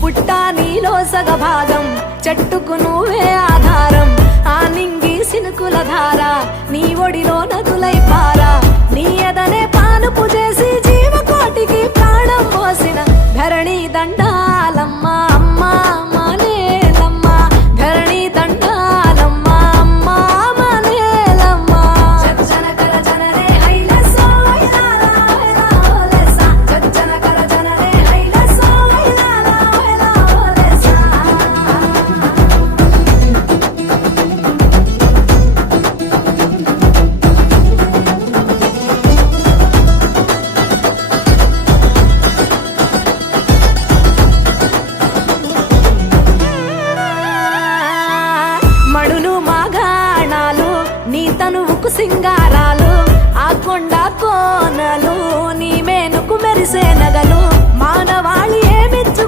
పుట్టా నీలో సగభాగం చెట్టుకు నువ్వే ఆధారం ఆ నింగి సినుకుల ధార నీ ఒడిలో నదులై పారా నీ ఎదనే పానుపు చేసి జీవకోటికి ప్రాణం పోసిన ధరణి దండాలమ్మ అమ్మ మానేలమ్మ ధరణి దండాలమ్మ అమ్మ మానేలమ్మ జన కర జనరే హైలసో హైలాలా హైలా హోలెసా జన కర జనరే హైలసో హైలాలా హైలా హోలెసా మడులు మాగాణాలు నీ తనువుకు సింగార